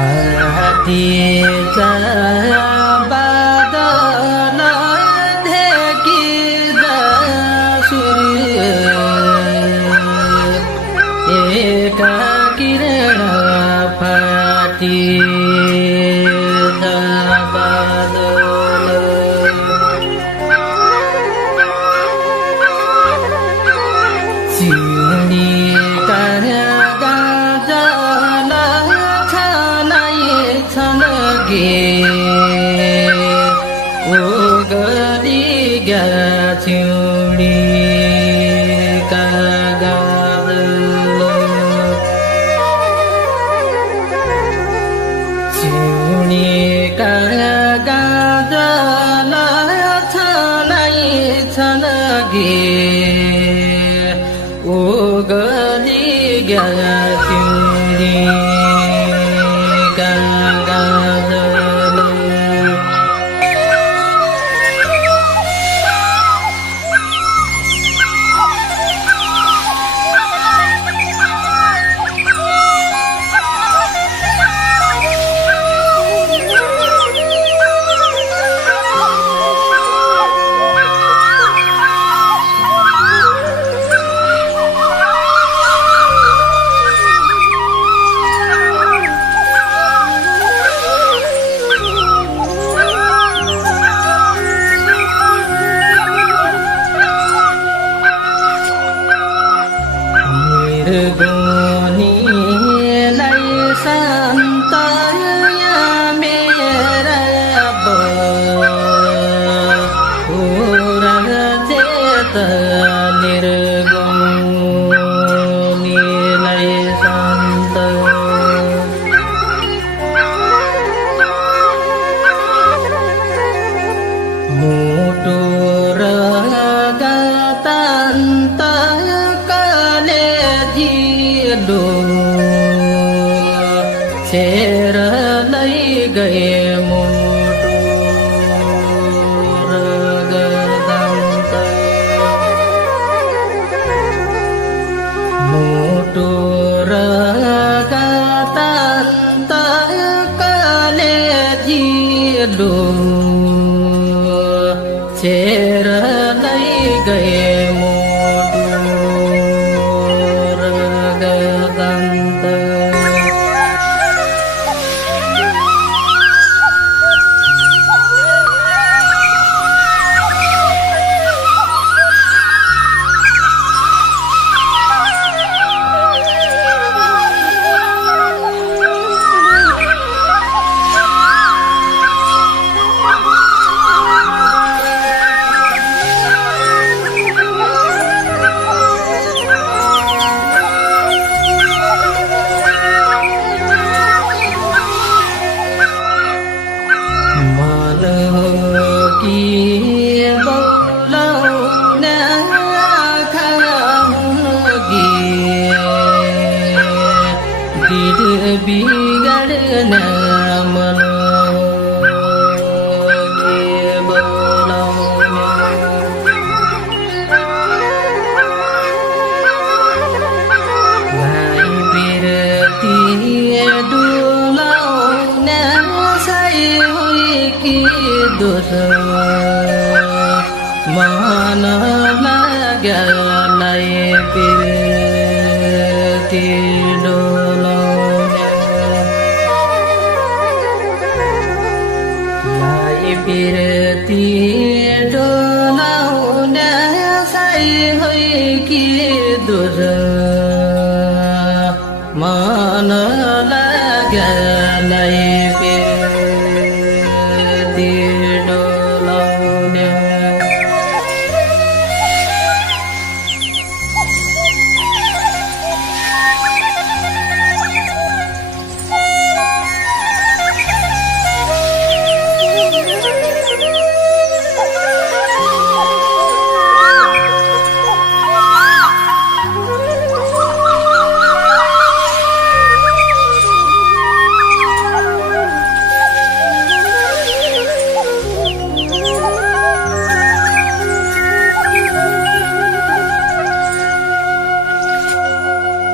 हातीचा बादल ढेकीचा सूर्य एका किरण फाटीचा बादल चिमणी कार्या गाजल छानायछन् गे ओगली ग्या चिमणी का गाजल चिमणी कार्या गाजल छानायछन् गे ओगली ग्या चिमणी का गाजल निर्गुणीलाई सन्तया मेरा पूरा चेत निर्गुणीलाई सन्त मुटु रगतान्त दो छेर लै गए मुटु रगतान्त मुटु रगतान्त कलेजिलो छेर लै गए बिगड़ना मनो के बोलाऊं लाई बिरती डुलाऊं न सही हुई की दुश्मन मान लगा लाई बिरती बिरती डोलाउन सही हुई कि दुर मन लाग्यालाई बिरती डोलाउन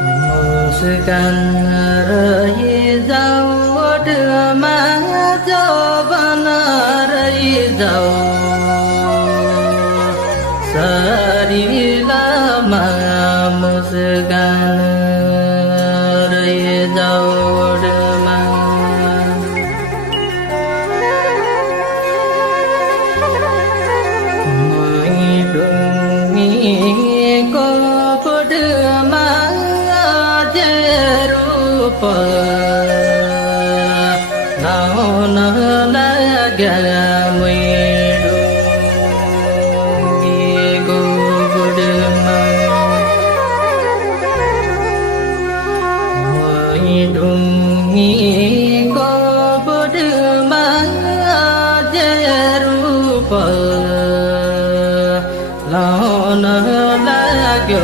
मुस्कान रही जाओ जाऊ शरीरमा मुस्कान रहे जाउडमा ढुङ्गीको पुटमा रूप लाउन लाग्या मेरो ढुङ्गीको पुटमा ढुङ्गीको पुटमा रूप लाउन लाग्यो